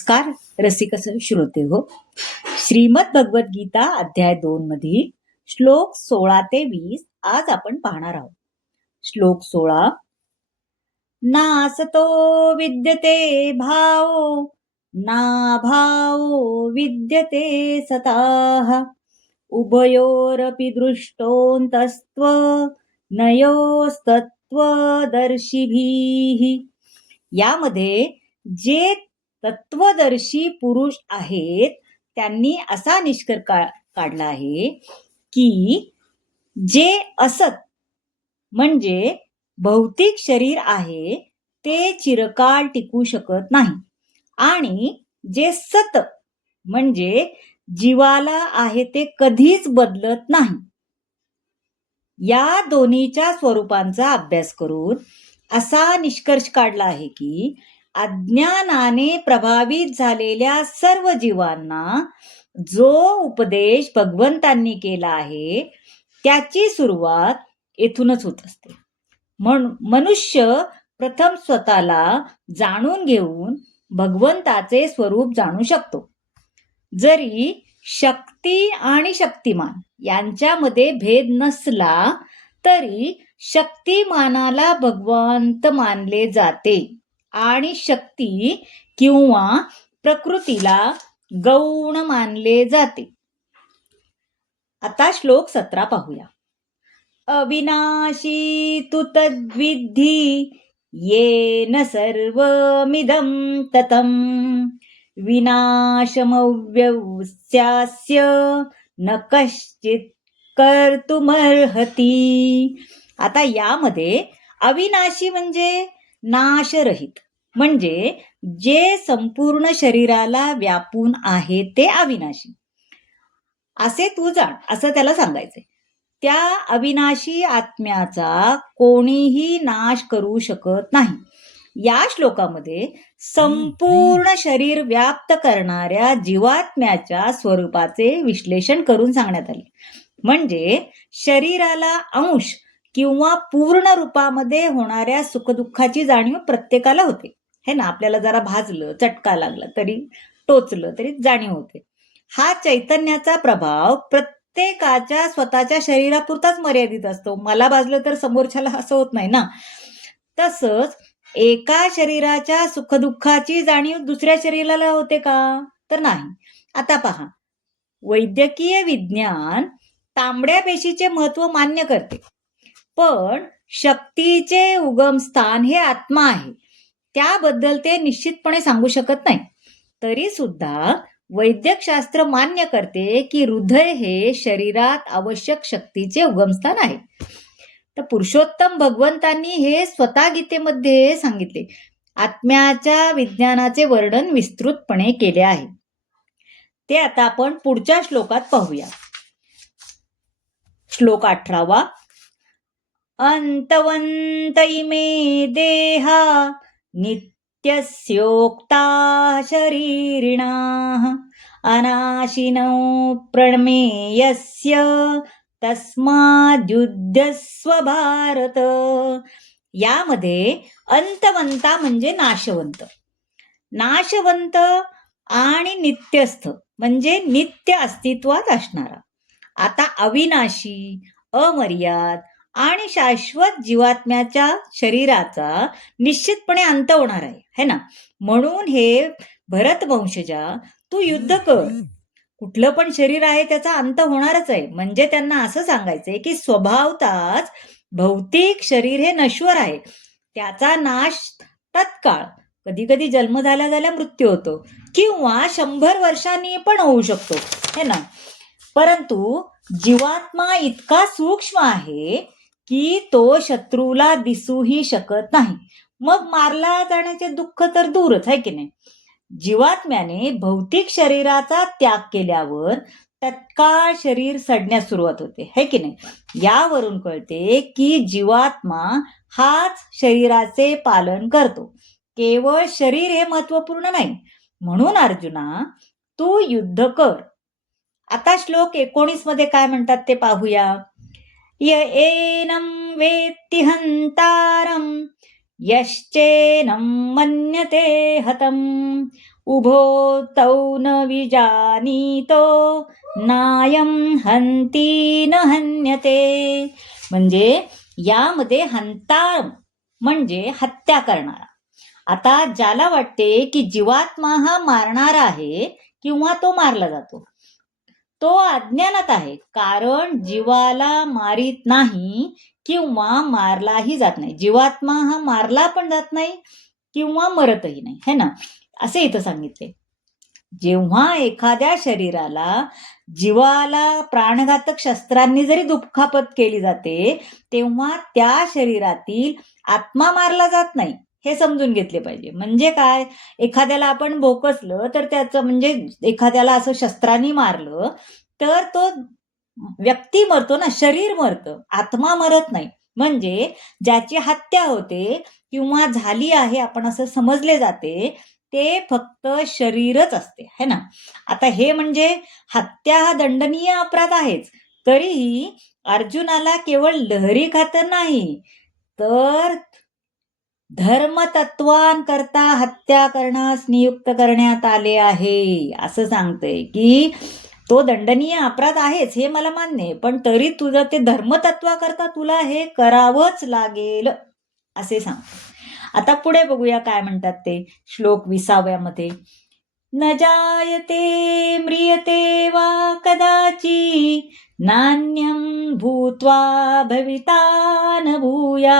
नमस्कार रसिक श्रोते हो. श्रीमद भगवत गीता अध्याय 2 मधील श्लोक 16 ते 20 आज आपण पाहणार आहोत. श्लोक 16. नासतो विद्यते भावो नाभावो विद्यते सताः उभयोरपि दृष्टोऽन्तस्त्व नयोस्तत्त्वदर्शिभिः. यामध्ये जे तत्वदर्शी पुरुष आहेत त्यांनी असा निष्कर्ष काढला आहे की जे असत म्हणजे भौतिक शरीर आहे ते चिरकाल टिकू शकत नाही आणि जे सत म्हणजे जीवाला आहे ते कधीच बदलत नाही. या दोन्हीच्या स्वरूपांचा अभ्यास करून असा निष्कर्ष काढला आहे की अज्ञानाने प्रभावित झालेल्या सर्व जीवांना जो उपदेश भगवंतांनी केला आहे त्याची सुरुवात येथूनच होत असते. मनुष्य प्रथम स्वतःला जाणून घेऊन भगवंताचे स्वरूप जाणू शकतो. जरी शक्ती आणि शक्तिमान यांच्यामध्ये भेद नसला तरी शक्तिमानाला भगवंत मानले जाते आणि शक्ती किंवा प्रकृतीला गौण मानले जाते. आता श्लोक 17 पाहूया. अविनाशी तु तद्विद्धि येन सर्वमिदं ततं विनाशमव्यवस्यास्य न कश्चित् कर्तुमर्हति. आता यामध्ये अविनाशी म्हणजे नाशरहित म्हणजे जे संपूर्ण शरीराला व्यापून आहे ते अविनाशी असे तू जाण असं त्याला सांगायचंय. त्या अविनाशी आत्म्याचा कोणीही नाश करू शकत नाही. या श्लोकामध्ये संपूर्ण शरीर व्याप्त करणाऱ्या जीवात्म्याच्या स्वरूपाचे विश्लेषण करून सांगण्यात आले. म्हणजे शरीराला अंश किंवा पूर्ण रूपामध्ये होणाऱ्या सुखदुःखाची जाणीव प्रत्येकाला होते. हे ना, आपल्याला जरा भाजलं, चटका लागला तरी, टोचलं तरी जाणीव होते. हा चैतन्याचा प्रभाव प्रत्येकाच्या स्वतःच्या शरीरापुरताच मर्यादित असतो. मला भाजलं तर समोरच्याला असं होत नाही ना. तसंच एका शरीराच्या सुखदुःखाची जाणीव दुसऱ्या शरीराला होते का? तर नाही. आता पहा, वैद्यकीय विज्ञान तांबड्या पेशीचे महत्व मान्य करते, पण शक्तीचे उगमस्थान हे आत्मा आहे त्याबद्दल ते निश्चितपणे सांगू शकत नाही. तरी सुद्धा वैद्यकशास्त्र मान्य करते की हृदय हे शरीरात आवश्यक शक्तीचे उगमस्थान आहे. तर पुरुषोत्तम भगवंतांनी हे स्वतः गीतेमध्ये सांगितले. आत्म्याच्या विज्ञानाचे वर्णन विस्तृतपणे केले आहे. ते आता आपण पुढच्या श्लोकात पाहूया. श्लोक 18. अंतवंत इमे देहा नित्यस्योक्ता शरीरिणाः अनाशिनो प्रणमेयस्य तस्माद्युध्यस्व भारत. यामध्ये अंतवंता म्हणजे नाशवंत, नाशवंत आणि नित्यस्थ म्हणजे नित्य अस्तित्वात असणारा. आता अविनाशी, अमर्याद आणि शाश्वत जीवात्म्याच्या शरीराचा निश्चितपणे अंत होणार आहे, है ना. म्हणून हे भरत वंशजा तू युद्ध कर. कुठलं पण शरीर आहे त्याचा अंत होणारच आहे. म्हणजे त्यांना असं सांगायचंय की स्वभावताच भौतिक शरीर हे नश्वर आहे. त्याचा नाश तत्काळ, कधी कधी जन्म झाल्या मृत्यू होतो किंवा 100 वर्षांनी पण होऊ शकतो, है ना. परंतु जीवात्मा इतका सूक्ष्म आहे की तो शत्रूला दिसूही शकत नाही. मग मारला जाण्याचे दुःख तर दूरच, आहे की नाही. जीवात्म्याने भौतिक शरीराचा त्याग केल्यावर तत्काळ शरीर सडण्यास सुरुवात होते, है की नाही. यावरून कळते की जीवात्मा हाच शरीराचे पालन करतो. केवळ शरीर हे महत्वपूर्ण नाही. म्हणून अर्जुना तू युद्ध कर. आता श्लोक 19 मध्ये काय म्हणतात ते पाहूया. य एनं वेत्ति हंतारं यश्चेनं मन्यते हतम् उभो तौ न विजानीतो नायं हन्ती न हन्यते. म्हणजे यामध्ये हंता म्हणजे हत्या करणारा. आता ज्याला वाटते की जीवात्मा हा मारणारा आहे किंवा तो मारला जातो, तो अज्ञानात आहे. कारण जीवाला मारित नाही किंवा मारलाही जात नाही. जीवात्मा हा मारला पण जात नाही किंवा मरतही नाही, है ना. असे इथं सांगितले. जेव्हा एखाद्या शरीराला जीवाला प्राणघातक शस्त्रांनी जरी दुखापत केली जाते, तेव्हा त्या शरीरातील आत्मा मारला जात नाही, हे समजून घेतले पाहिजे. म्हणजे काय, एखाद्याला आपण भोकसलं तर त्याचं म्हणजे एखाद्याला असं शस्त्रांनी मारलं तर तो व्यक्ती मरतो ना, शरीर मरतं, आत्मा मरत नाही. म्हणजे ज्याची हत्या होते किंवा झाली आहे आपण असं समजले जाते, ते फक्त शरीरच असते, है ना. आता हे म्हणजे हत्या हा दंडनीय अपराध आहेच, तरीही अर्जुनाला केवळ लहरी खातर नाही तर धर्मतत्वांकरता हत्या करण्यास नियुक्त करण्यात आले आहे, असं सांगतंय की तो दंडनीय अपराध आहेच, हे मला मान्य आहे, पण तरी तुझं ते धर्मतत्वाकरता तुला हे करावंच लागेल, असे सांगतो. आता पुढे बघूया काय म्हणतात ते श्लोक 20व्यामध्ये. न जायते म्रियते वा कदाचि नान्यं भूत्वा भविता न भूया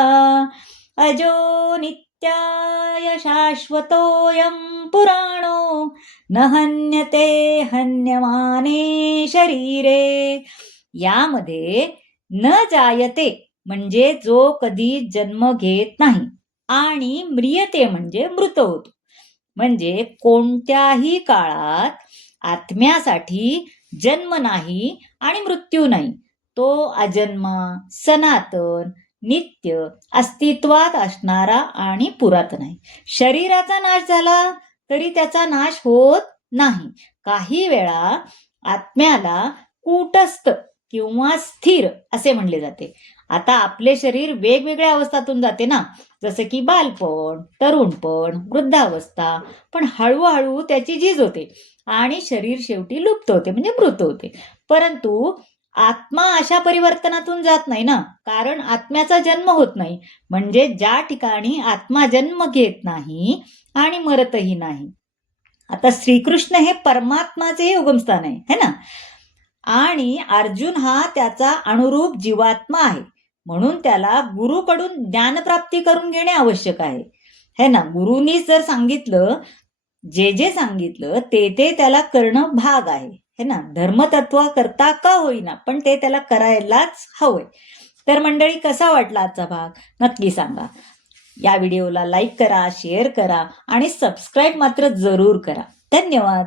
अजो नित्याय शाश्वतोऽयं पुराणो न हन्यते हन्यमाने शरीरे. यामध्ये न जायते म्हणजे जो कधी जन्म घेत नाही आणि म्रियते म्हणजे मृत होतो. म्हणजे कोणत्याही काळात आत्म्यासाठी जन्म नाही आणि मृत्यू नाही. तो अजन्मा, सनातन, नित्य, अस्तित्वात असणारा आणि पुरातन आहे. शरीराचा नाश झाला तरी त्याचा नाश होत नाही. काही वेळा आत्म्याला कूटस्थ किंवा स्थिर असे म्हणले जाते. आता आपले शरीर वेगवेगळ्या अवस्थातून जाते ना, जसं की बालपण, तरुणपण, वृद्धावस्था, पण हळूहळू त्याची झीज होते आणि शरीर शेवटी लुप्त होते म्हणजे मृत होते. परंतु आत्मा अशा परिवर्तनातून जात नाही ना, कारण आत्म्याचा जन्म होत नाही. म्हणजे ज्या ठिकाणी आत्मा जन्म घेत नाही आणि मरतही नाही. आता श्रीकृष्ण हे परमात्माचे उगमस्थान आहे, है ना. आणि अर्जुन हा त्याचा अनुरूप जीवात्मा आहे, म्हणून त्याला गुरुकडून ज्ञानप्राप्ती करून घेणे आवश्यक आहे, है ना. गुरुनी जर सांगितलं, जे सांगितलं ते त्याला करणं भाग आहे, है ना. धर्मतत्व करता का होईना, पण ते त्याला करायलाच हवंय. तर मंडळी, कसा वाटला आजचा भाग नक्की सांगा. या व्हिडिओला लाईक करा, शेअर करा आणि सबस्क्राईब मात्र जरूर करा. धन्यवाद.